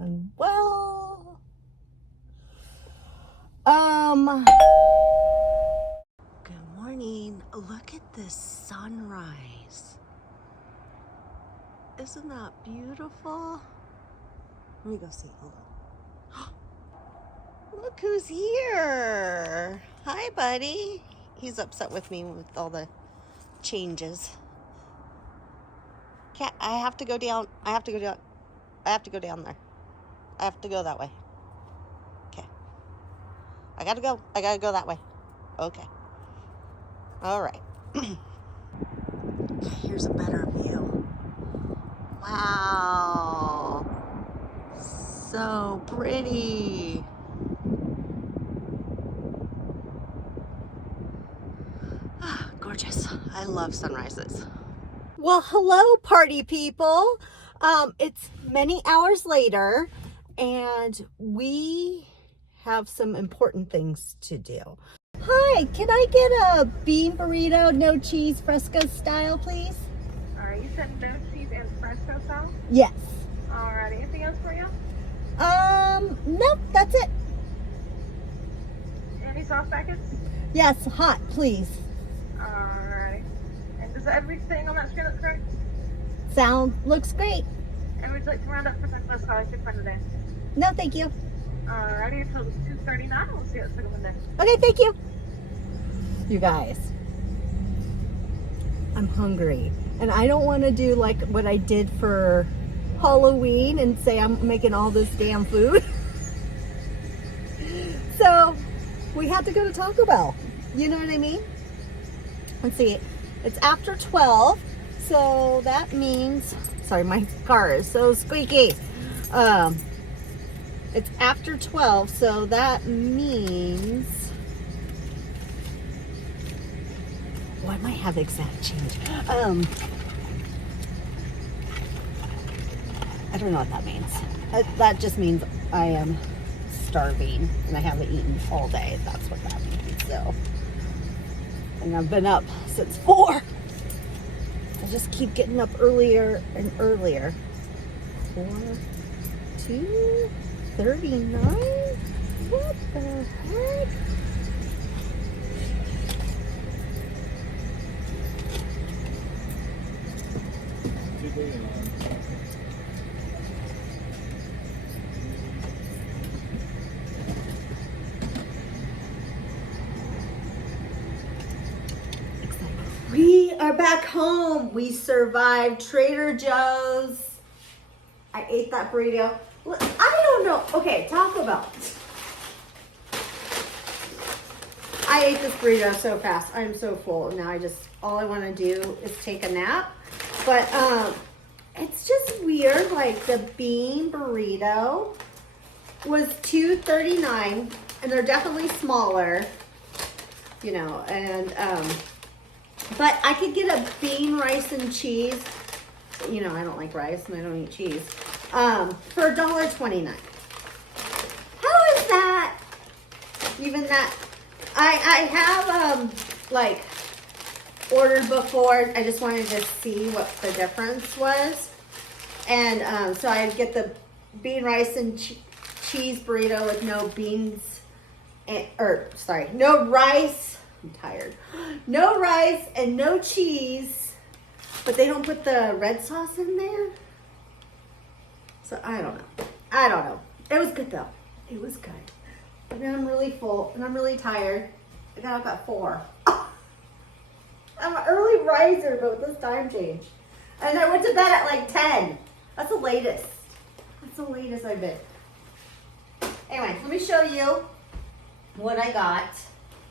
And well, um, good morning. Look at this sunrise. Isn't that beautiful? Let me go see. Hold on. Look who's here. Hi, buddy. He's upset with me with all the changes. Cat, I have to go down. I have to go down. I have to go down there. I have to go that way. Okay. I gotta go. I gotta go that way. Okay. All right. Here's a better view. Wow. So pretty. Ah, gorgeous. I love sunrises. Well, hello, party people. It's many hours later, and we have some important things to do. Hi, can I get a bean burrito, no cheese, fresco style, please? All right, you said no cheese and fresco sauce? Yes. All right, anything else for you? Nope, that's it. Any sauce packets? Yes, hot, please. All right. And does everything on that screen look correct? Looks great. And would you like to round up for some close calls for today? No, thank you. All righty, until 2:39. We'll see you at the window. Okay, thank you. You guys, I'm hungry. And I don't want to do like what I did for Halloween and say I'm making all this damn food. So we had to go to Taco Bell. You know what I mean? Let's see. It's after 12. So that means, sorry, my car is so squeaky. It's after 12. So that means, oh, I might have exact change. I don't know what that means. That just means I am starving and I haven't eaten all day. That's what that means. So, and I've been up since 4. I just keep getting up earlier and earlier. 2:39? What the heck? We are back home. We survived Trader Joe's. I ate that burrito. I don't know. Okay, Taco Bell. I ate this burrito so fast. I'm so full. Now all I want to do is take a nap. But it's just weird. Like the bean burrito was $2.39, and they're definitely smaller, you know, and but I could get a bean, rice, and cheese. You know, I don't like rice and I don't eat cheese. For $1.29. How is that even that? I have like ordered before. I just wanted to see what the difference was, and so I'd get the bean, rice, and cheese burrito with no beans, no rice. I'm tired. No rice and no cheese, but they don't put the red sauce in there. So I don't know. It was good though. It was good. But now I'm really full and I'm really tired. I got up at 4. I'm an early riser, but with this time change. And I went to bed at like 10. That's the latest. That's the latest I've been. Anyway, let me show you what I got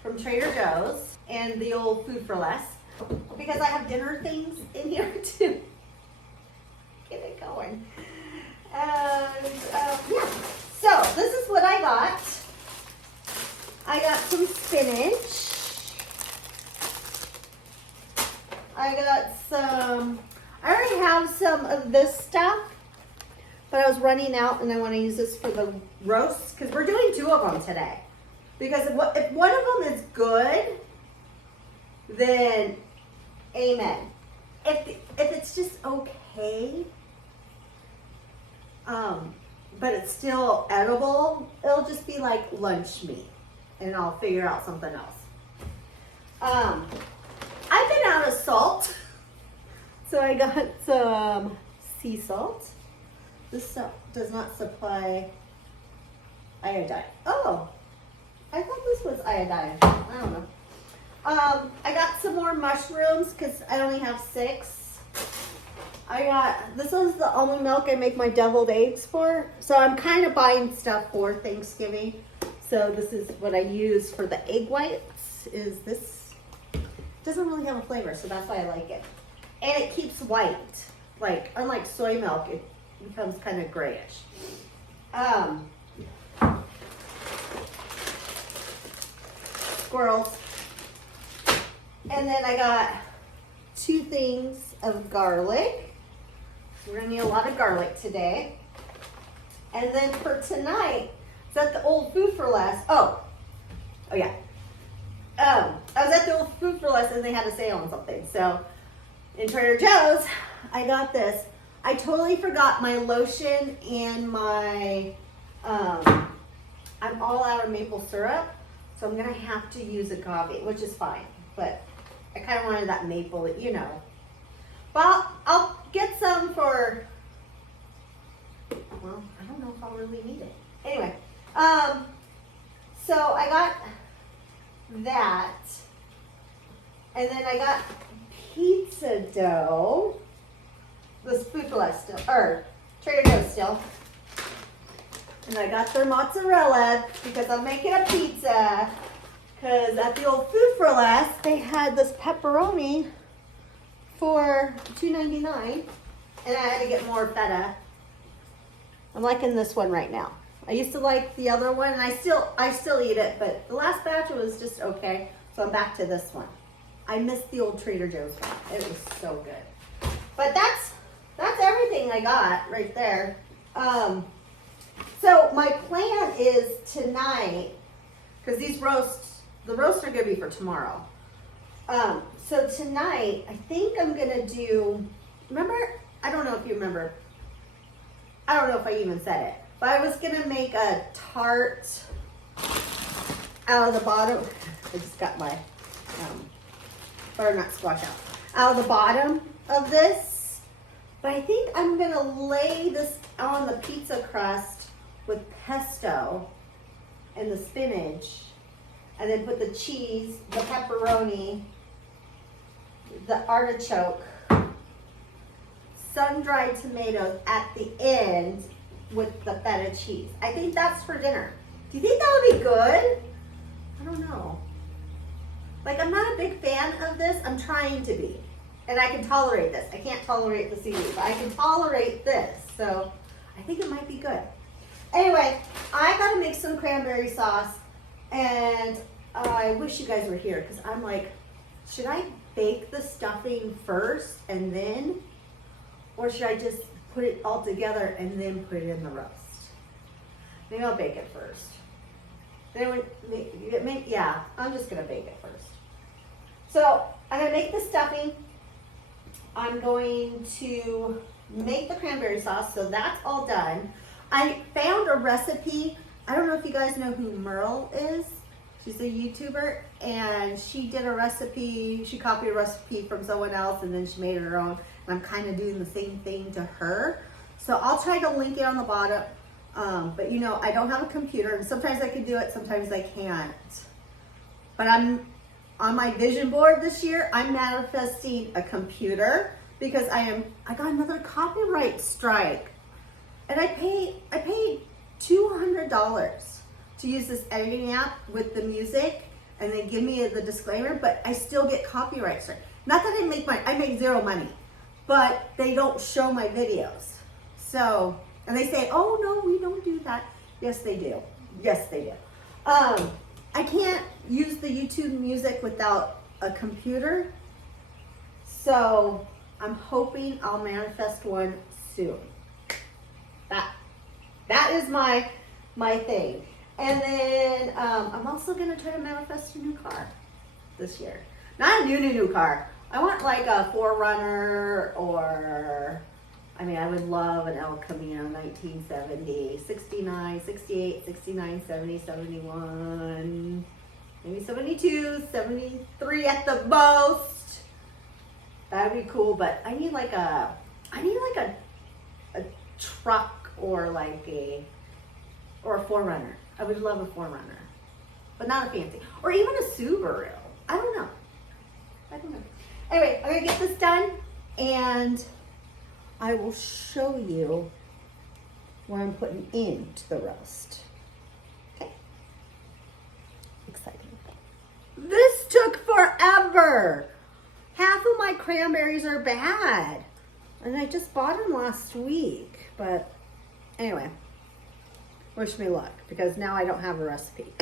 from Trader Joe's and the old Food for Less, because I have dinner things in here too. Get it going. And yeah, so this is what I got. I got some spinach. I already have some of this stuff, but I was running out and I want to use this for the roast because we're doing 2 of them today. Because if one of them is good, then amen. If it's just okay, but it's still edible, it'll just be like lunch meat, and I'll figure out something else. I've been out of salt, so I got some sea salt. This stuff does not supply iodine. Oh, I thought this was iodine. I don't know. I got some more mushrooms because I only have 6. This is the almond milk I make my deviled eggs for. So I'm kind of buying stuff for Thanksgiving. So this is what I use for the egg whites, is this. It doesn't really have a flavor, so that's why I like it. And it keeps white. Like, unlike soy milk, it becomes kind of grayish. Squirrels. And then I got 2 things of garlic. We're gonna need a lot of garlic today. And then for tonight, it's at the Old Food for Less. Oh yeah. I was at the Old Food for Less and they had a sale on something. So in Trader Joe's, I got this. I totally forgot my lotion and my, I'm all out of maple syrup. So I'm gonna have to use agave, which is fine. But I kind of wanted that maple, you know. But I'll get some for, well, I don't know if I'll really need it. Anyway, so I got that. And then I got pizza dough. This Food for Less still, or Trader Joe's still. And I got their mozzarella because I'm making a pizza. Because at the Old Food for Less, they had this pepperoni for $2.99, and I had to get more feta. I'm liking this one right now. I used to like the other one, and I still eat it, but the last batch was just okay, so I'm back to this one. I missed the old Trader Joe's one. It was so good. But that's everything I got right there. So my plan is tonight, because the roasts are gonna be for tomorrow. So tonight, I think I'm gonna do, remember, I don't know if you remember, I don't know if I even said it, but I was gonna make a tart out of the bottom. I just got my butternut squash out of the bottom of this. But I think I'm gonna lay this on the pizza crust with pesto and the spinach, and then put the cheese, the pepperoni, the artichoke, sun-dried tomatoes at the end with the feta cheese. I think that's for dinner. Do you think that would be good? I don't know. Like, I'm not a big fan of this. I'm trying to be. And I can tolerate this. I can't tolerate the seaweed, but I can tolerate this. So I think it might be good. Anyway, I gotta make some cranberry sauce. And I wish you guys were here because I'm like, should I bake the stuffing first and then, or should I just put it all together and then put it in the roast? Maybe I'll bake it first. Then yeah, I'm just gonna bake it first. So I'm gonna make the stuffing. I'm going to make the cranberry sauce, so that's all done. I found a recipe. I don't know if you guys know who Merle is. She's a YouTuber, and she did a recipe. She copied a recipe from someone else, and then she made it her own. And I'm kind of doing the same thing to her. So I'll try to link it on the bottom. But you know, I don't have a computer, and sometimes I can do it, sometimes I can't. But I'm on my vision board this year. I'm manifesting a computer because I got another copyright strike, and I paid $200 to use this editing app with the music, and they give me the disclaimer, but I still get copyright strike. Not that I make money, I make zero money, but they don't show my videos. So, and they say, oh no, we don't do that. Yes, they do. Yes, they do. I can't use the YouTube music without a computer. So I'm hoping I'll manifest one soon. That is my thing. And then I'm also gonna try to manifest a new car this year. Not a new car. I want like a 4Runner or I mean, I would love an El Camino 1970, 69, 68, 69, 70, 71, maybe 72, 73 at the most. That'd be cool, but I need like a truck or like a 4Runner. I would love a 4Runner, but not a fancy, or even a Subaru. I don't know. Anyway, I'm gonna get this done and I will show you what I'm putting into the roast. Okay. Exciting. This took forever. Half of my cranberries are bad. And I just bought them last week. But anyway, wish me luck because now I don't have a recipe.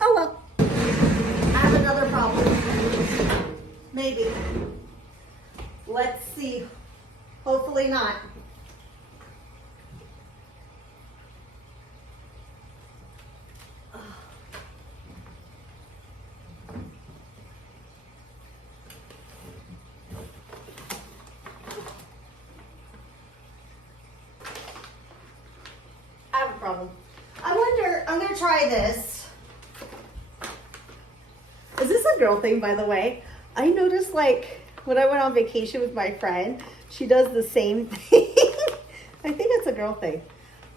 Oh well. I have another problem. Maybe. Let's see. Hopefully not. I have a problem. I wonder, I'm gonna try this. Is this a girl thing, by the way? I noticed like when I went on vacation with my friend, she does the same thing. I think it's a girl thing.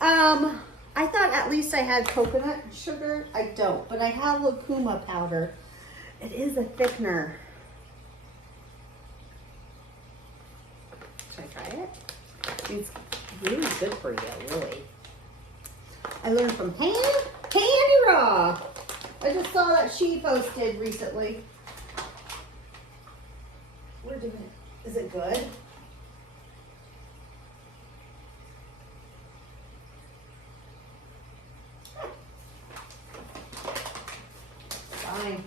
I thought at least I had coconut sugar. I don't, but I have lucuma powder. It is a thickener. Should I try it? It's really good for you, really. I learned from Handy Raw. I just saw that she posted recently. We're doing it. Is it good? Fine.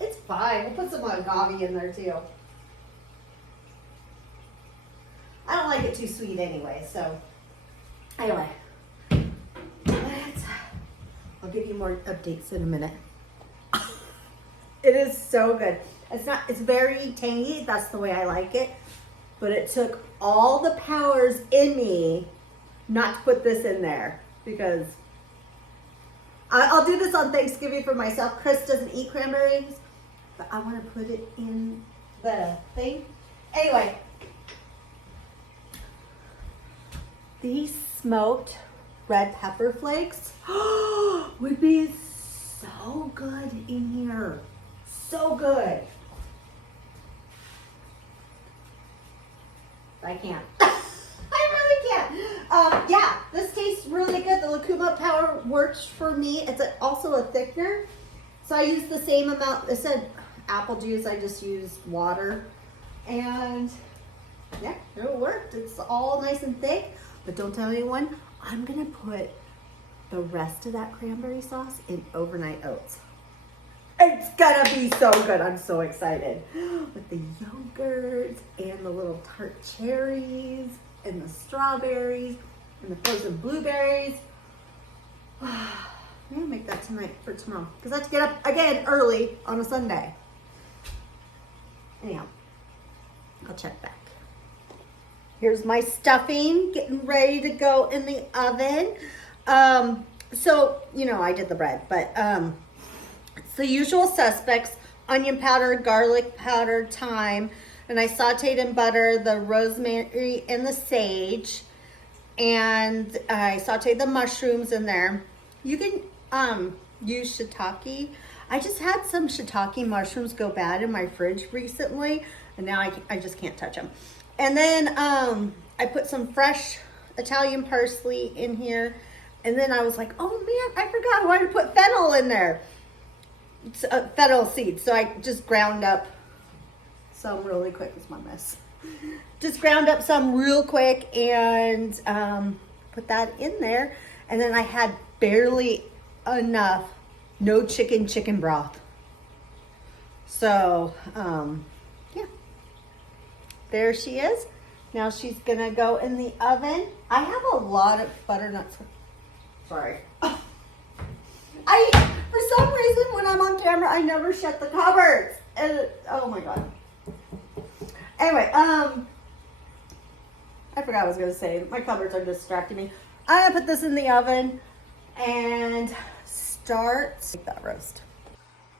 It's fine. We'll put some agave in there too. I don't like it too sweet anyway, so anyway. I'll give you more updates in a minute. It is so good. It's very tangy. That's the way I like it. But it took all the powers in me not to put this in there because I'll do this on Thanksgiving for myself. Chris doesn't eat cranberries, but I want to put it in the thing. Anyway, these smoked red pepper flakes would be so good in here. So good. I can't. I really can't. Yeah, this tastes really good. The lucuma powder works for me. It's also a thickener. So I use the same amount. It said apple juice. I just used water. And yeah, it worked. It's all nice and thick. But don't tell anyone. I'm going to put the rest of that cranberry sauce in overnight oats. It's gonna be so good. I'm so excited. With the yogurt and the little tart cherries and the strawberries and the frozen blueberries. I'm gonna make that tonight for tomorrow because I have to get up again early on a Sunday. Anyhow, I'll check back. Here's my stuffing getting ready to go in the oven. So, you know, I did the bread, but it's the usual suspects: onion powder, garlic powder, thyme, and I sauteed in butter the rosemary and the sage, and I sauteed the mushrooms in there. You can use shiitake. I just had some shiitake mushrooms go bad in my fridge recently, and now I just can't touch them. And then I put some fresh Italian parsley in here, and then I was like, oh man, I forgot I wanted to put fennel in there. Fennel seeds. So I just ground up some really quick. It's my mess. Just ground up some real quick and put that in there. And then I had barely enough no chicken broth. So yeah, there she is. Now she's gonna go in the oven. I have a lot of butternuts. Sorry. For some reason, when I'm on camera, I never shut the cupboards. And, oh my God. Anyway, I forgot what I was going to say. My cupboards are distracting me. I'm going to put this in the oven and start that roast.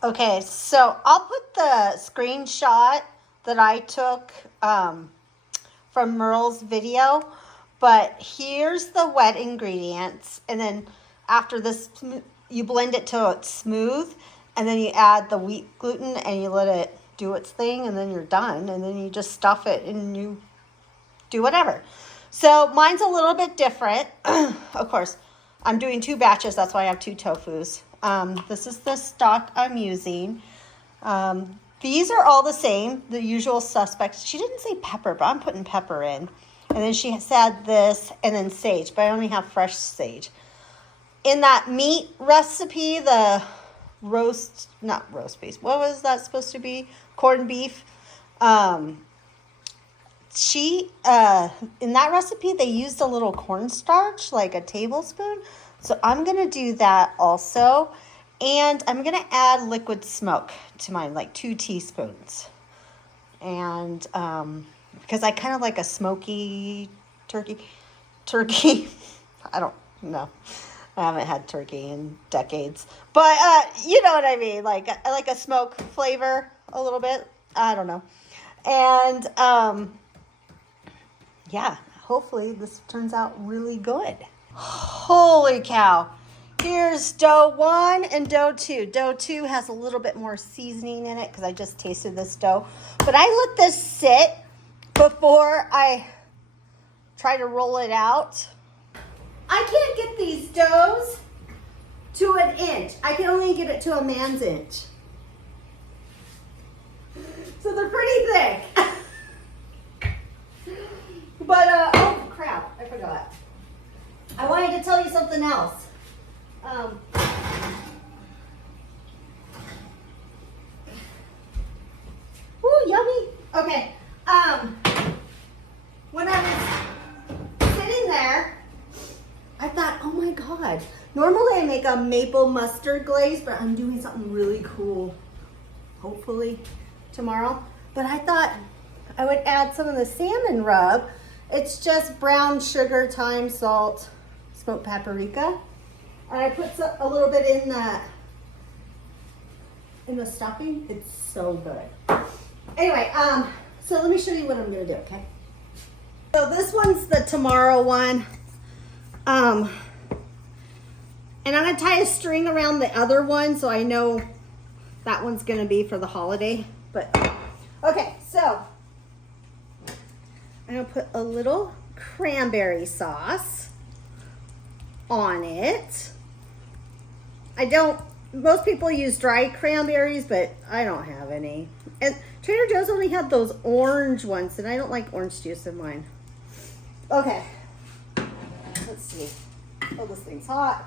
Okay, so I'll put the screenshot that I took from Merle's video, but here's the wet ingredients, and then after this, you blend it till it's smooth, and then you add the wheat gluten and you let it do its thing, and then you're done, and then you just stuff it and you do whatever. So mine's a little bit different. Of course, I'm doing 2 batches, that's why I have 2 tofus. This is the stock I'm using. These are all the same, the usual suspects. She didn't say pepper, but I'm putting pepper in. And then she said this, and then sage, but I only have fresh sage. In that meat recipe, the not roast beef, what was that supposed to be? Corned beef. In that recipe, they used a little cornstarch, like a tablespoon. So I'm going to do that also. And I'm going to add liquid smoke to mine, like 2 teaspoons. And because I kind of like a smoky turkey. I don't know. I haven't had turkey in decades. But you know what I mean. Like, I like a smoke flavor a little bit. I don't know. And yeah, hopefully this turns out really good. Holy cow. Here's dough 1 and dough 2. Dough 2 has a little bit more seasoning in it because I just tasted this dough. But I let this sit before I try to roll it out. I can't get these doughs to an inch. I can only get it to a man's inch. So they're pretty thick. But, oh crap, I forgot. I wanted to tell you something else. Ooh, yummy. Okay. When I was sitting there, I thought, oh my God. Normally I make a maple mustard glaze, but I'm doing something really cool. Hopefully tomorrow. But I thought I would add some of the salmon rub. It's just brown sugar, thyme, salt, smoked paprika. And I put a little bit in the stuffing. It's so good. Anyway, so let me show you what I'm gonna do, okay? So this one's the tomorrow one. And I'm gonna tie a string around the other one so I know that one's gonna be for the holiday. But okay, so I'm gonna put a little cranberry sauce on it. Most people use dry cranberries, but I don't have any. And Trader Joe's only had those orange ones, and I don't like orange juice in mine. Okay, let's see. Oh, this thing's hot.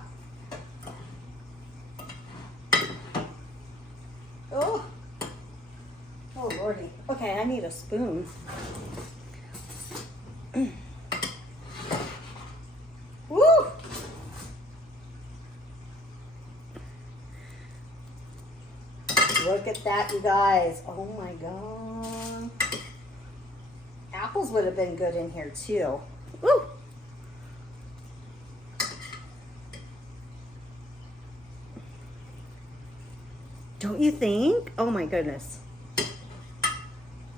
Oh Lordy. Okay, I need a spoon. Woo! Look at that, you guys. Oh my God. Apples would have been good in here too. Woo! Don't you think? Oh my goodness.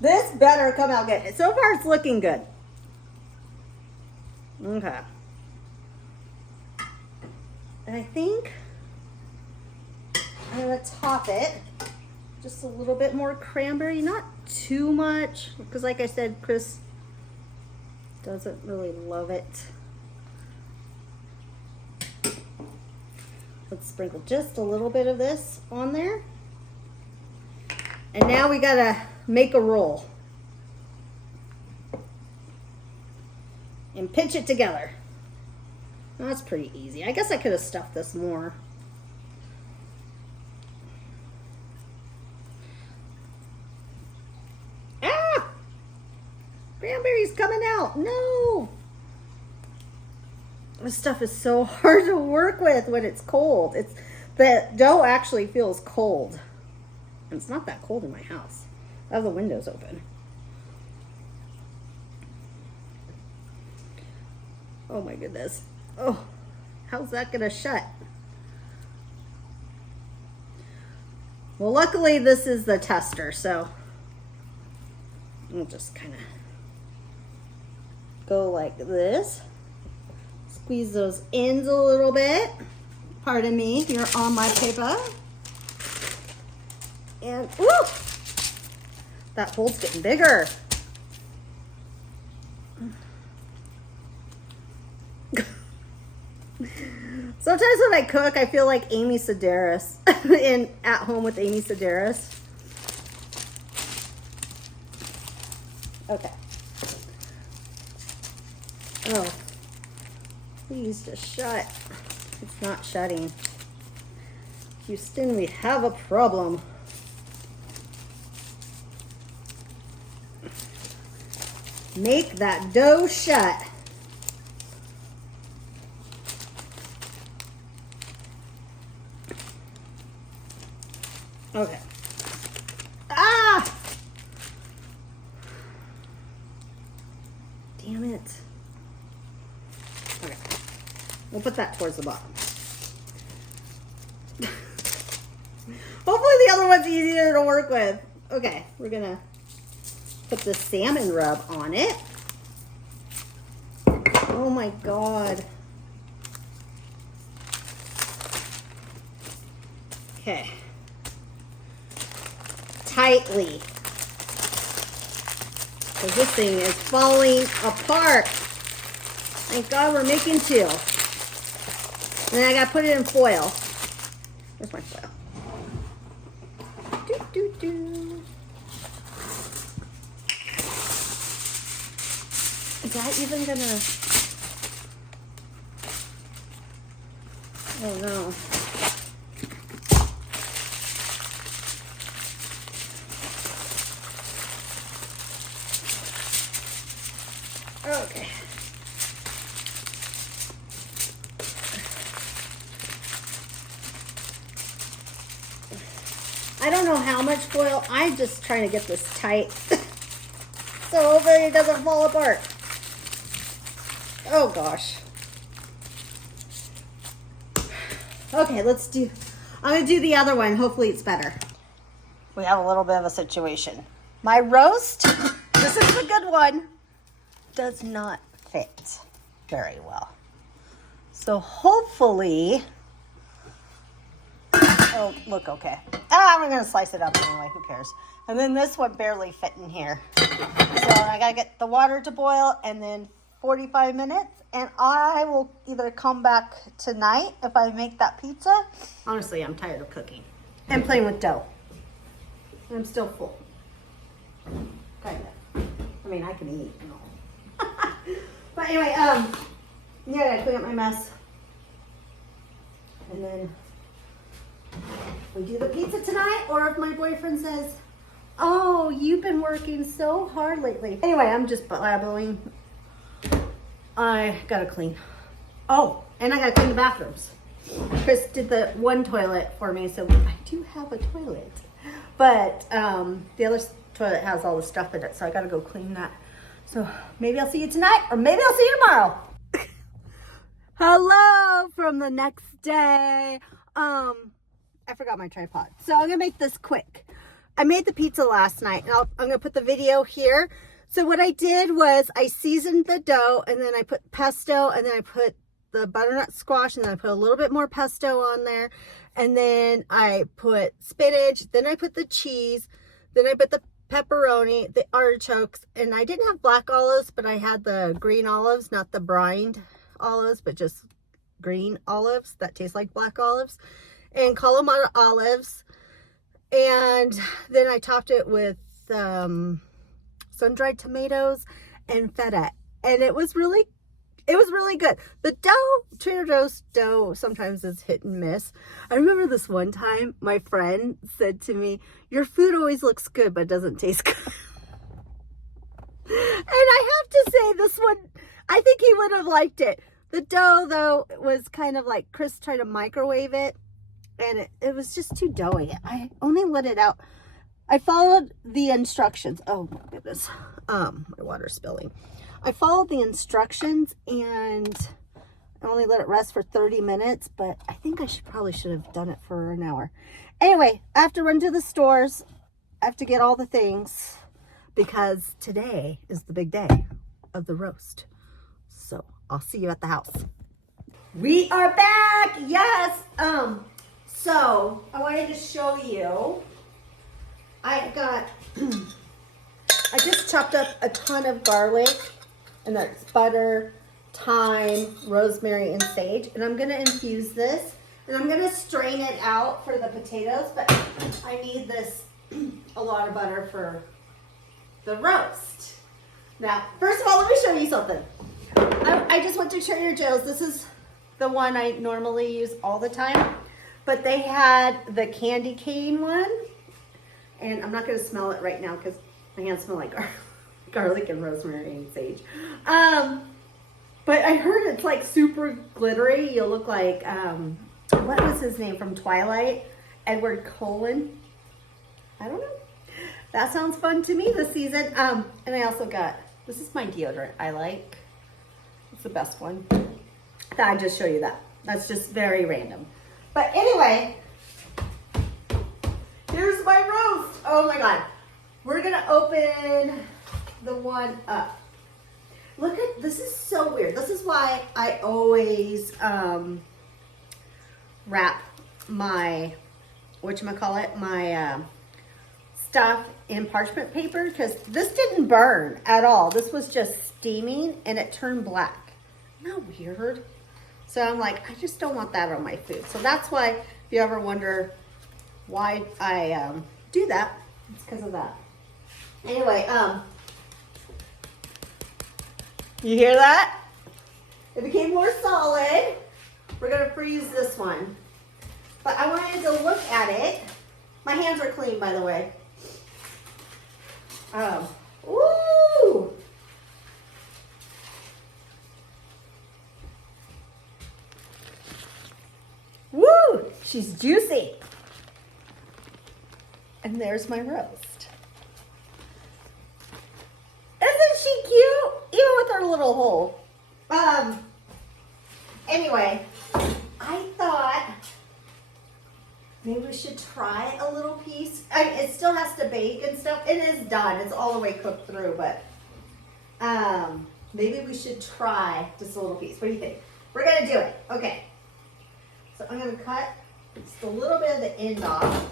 This better come out good. So far it's looking good. Okay. And I think I'm gonna top it. Just a little bit more cranberry, not too much, because like I said, Chris doesn't really love it. Let's sprinkle just a little bit of this on there. And now we gotta make a roll. And pinch it together. Well, that's pretty easy. I guess I could have stuffed this more. Ah! Cranberry's coming out. No! This stuff is so hard to work with when it's cold. The dough actually feels cold. And it's not that cold in my house. I have the windows open. Oh my goodness. Oh, how's that gonna shut? Well, luckily this is the tester, so we'll just kind of go like this. Squeeze those ends a little bit. Pardon me, you're on my paper. And, woo! That hole's getting bigger. Sometimes when I cook, I feel like Amy Sedaris in At Home with Amy Sedaris. Okay. Oh, please just shut. It's not shutting. Houston, we have a problem. Make that dough shut. Okay. Ah! Damn it. Okay. We'll put that towards the bottom. Hopefully the other one's easier to work with. Okay, we're gonna put the salmon rub on it. Oh my God. Okay. Tightly. Because this thing is falling apart. Thank God we're making two. And then I gotta put it in foil. Where's my foil? Do, do, do. Is that even gonna... Oh no. Okay. I don't know how much foil. I'm just trying to get this tight so hopefully it doesn't fall apart. Oh gosh. Okay, I'm gonna do the other one. Hopefully it's better. We have a little bit of a situation. My roast, this is the good one, does not fit very well. So hopefully, oh, look, okay. I'm gonna slice it up anyway, who cares? And then this one barely fit in here. So I gotta get the water to boil and then 45 minutes. And I will either come back tonight if I make that pizza. Honestly, I'm tired of cooking and playing with dough. I'm still full. Kind of. I mean, I can eat and all. But anyway, yeah, I gotta clean up my mess. And then we do the pizza tonight, or if my boyfriend says, oh, you've been working so hard lately. Anyway, I'm just blabbering. I gotta clean. Oh, and I gotta clean the bathrooms. Chris did the one toilet for me, so I do have a toilet. But the other toilet has all the stuff in it, so I gotta go clean that. So maybe I'll see you tonight, or maybe I'll see you tomorrow. Hello from the next day. I forgot my tripod, so I'm gonna make this quick. I made the pizza last night, and I'm gonna put the video here. So what I did was I seasoned the dough, and then I put pesto, and then I put the butternut squash, and then I put a little bit more pesto on there, and then I put spinach, then I put the cheese, then I put the pepperoni, the artichokes, and I didn't have black olives, but I had the green olives, not the brined olives, but just green olives that taste like black olives, and Kalamata olives, and then I topped it with sun-dried tomatoes and feta, and it was really good. The dough, Trader Joe's dough, sometimes is hit and miss. I remember this one time my friend said to me, your food always looks good but doesn't taste good. And I have to say, this one, I think he would have liked it. The dough, though, was kind of like Chris tried to microwave it, and it was just too doughy. I only let it out. I followed the instructions. Oh my goodness. My water's spilling. I followed the instructions and I only let it rest for 30 minutes, but I think I probably should have done it for an hour. Anyway, I have to run to the stores. I have to get all the things because today is the big day of the roast. So I'll see you at the house. We are back. Yes. So I wanted to show you. I just chopped up a ton of garlic, and that's butter, thyme, rosemary, and sage. And I'm gonna infuse this, and I'm gonna strain it out for the potatoes, but I need this, a lot of butter for the roast. Now, first of all, let me show you something. I just went to Trader Joe's. This is the one I normally use all the time, but they had the candy cane one, and I'm not gonna smell it right now because my hands smell like garlic and rosemary and sage. But I heard it's like super glittery. You'll look like, what was his name from Twilight? Edward Cullen. I don't know. That sounds fun to me this season. And I also got, this is my deodorant I like. It's the best one. I just show you that. That's just very random. But anyway, here's my roast. Oh my God. We're gonna open the one up. Look at, this is so weird. This is why I always wrap my, whatchamacallit, my stuff in parchment paper, because this didn't burn at all. This was just steaming and it turned black. Isn't that weird? So I'm like, I just don't want that on my food. So that's why, if you ever wonder why I do that, it's because of that. Anyway, you hear that? It became more solid. We're gonna freeze this one. But I wanted to look at it. My hands are clean, by the way. Ooh. Woo, she's juicy. And there's my roast. Isn't she cute? Even with her little hole. Anyway, I thought maybe we should try a little piece. It still has to bake and stuff. It is done. It's all the way cooked through, but maybe we should try just a little piece. What do you think? We're gonna do it. Okay. So I'm gonna cut just a little bit of the end off.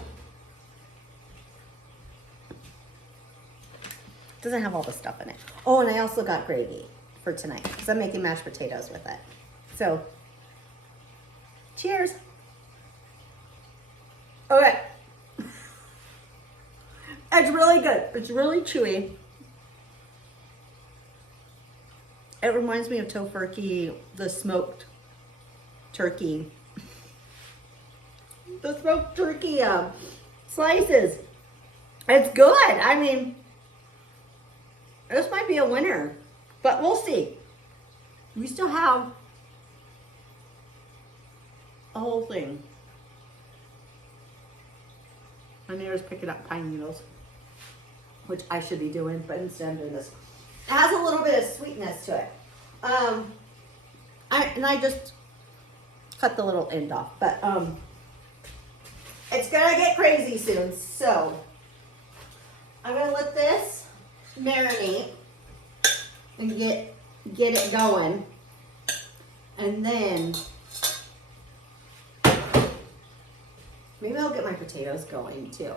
Doesn't have all the stuff in it. Oh, and I also got gravy for tonight because I'm making mashed potatoes with it. So, cheers. Okay. It's really good. It's really chewy. It reminds me of Tofurkey, the smoked turkey. The smoked turkey slices. It's good. I mean, this might be a winner, but we'll see. We still have a whole thing. My neighbor's picking up pine needles, which I should be doing, but instead I'm doing this. It has a little bit of sweetness to it. I just cut the little end off, but it's gonna get crazy soon. So I'm gonna let this marinate and get it going, and then maybe I'll get my potatoes going too,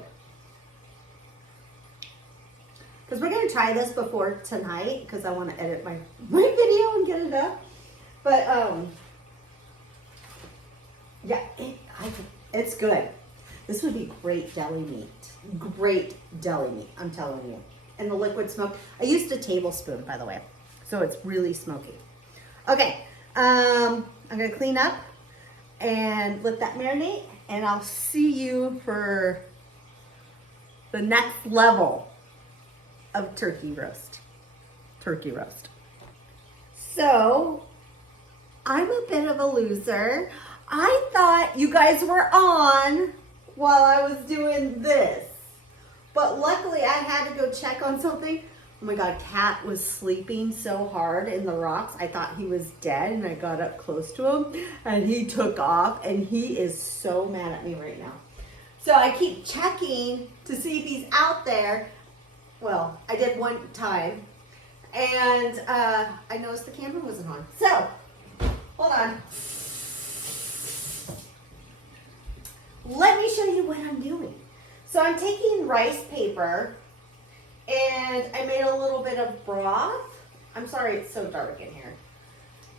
because we're gonna try this before tonight because I want to edit my video and get it up. But yeah, it's good. This would be great deli meat. Great deli meat, I'm telling you. And the liquid smoke. I used a tablespoon, by the way, so it's really smoky. Okay, I'm gonna clean up and let that marinate, and I'll see you for the next level of turkey roast. So, I'm a bit of a loser. I thought you guys were on while I was doing this. But luckily I had to go check on something. Oh my God, Cat was sleeping so hard in the rocks. I thought he was dead, and I got up close to him and he took off, and he is so mad at me right now. So I keep checking to see if he's out there. Well, I did one time, and I noticed the camera wasn't on. So, hold on. Let me show you what I'm doing. So I'm taking rice paper, and I made a little bit of broth. I'm sorry it's so dark in here.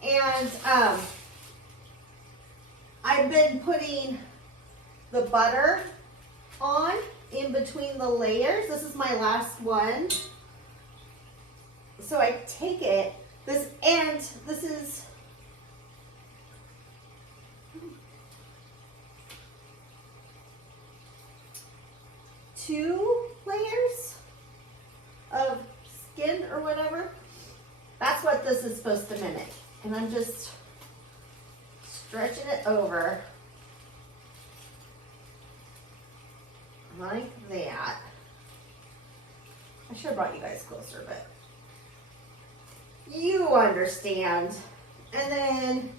And I've been putting the butter on in between the layers. This is my last one. So I take it, this is 2 layers of skin or whatever. That's what this is supposed to mimic. And I'm just stretching it over like that. I should have brought you guys closer, but you understand. And then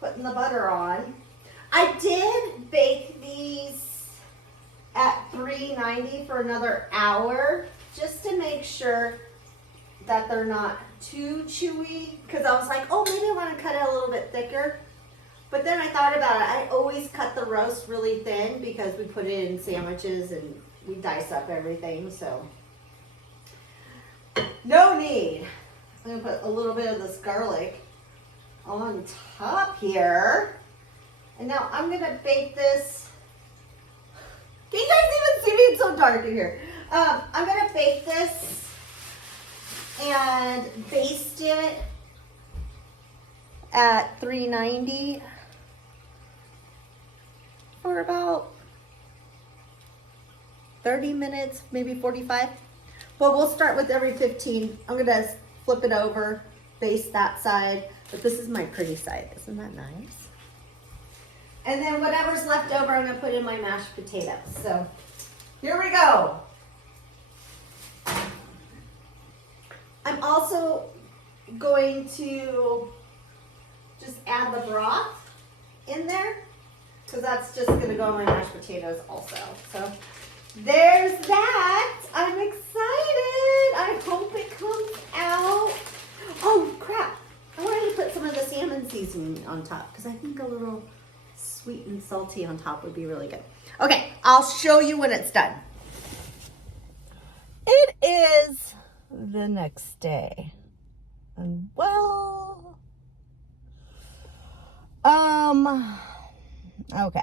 putting the butter on. I did bake these at 390 for another hour just to make sure that they're not too chewy, because I was like, oh, maybe I want to cut it a little bit thicker. But then I thought about it. I always cut the roast really thin because we put it in sandwiches and we dice up everything, so no need. I'm going to put a little bit of this garlic on top here. And now I'm going to bake this. Can you guys even see me? It's so dark in here. I'm going to bake this and baste it at 390 for about 30 minutes, maybe 45. But we'll start with every 15. I'm going to flip it over, baste that side. But this is my pretty side. Isn't that nice? And then whatever's left over, I'm going to put in my mashed potatoes. So here we go. I'm also going to just add the broth in there, because that's just going to go in my mashed potatoes also. So there's that. I'm excited. I hope it comes out. Oh, crap. I wanted to put some of the salmon seasoning on top, because I think a little sweet and salty on top would be really good. Okay, I'll show you when it's done. It is the next day. And well, okay.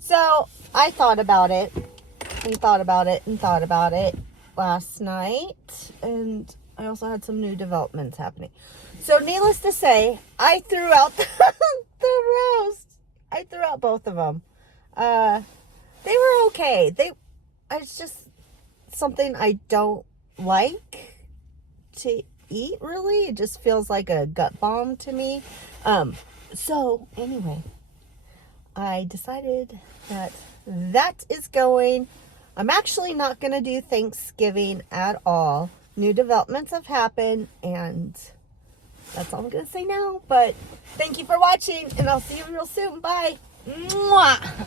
So I thought about it and thought about it and thought about it last night, and I also had some new developments happening. So needless to say, I threw out the roast. I threw out both of them. They were okay. It's just something I don't like to eat, really. It just feels like a gut bomb to me. So anyway, I decided that is going. I'm actually not going to do Thanksgiving at all. New developments have happened, and that's all I'm going to say now. But thank you for watching, and I'll see you real soon. Bye. Mwah.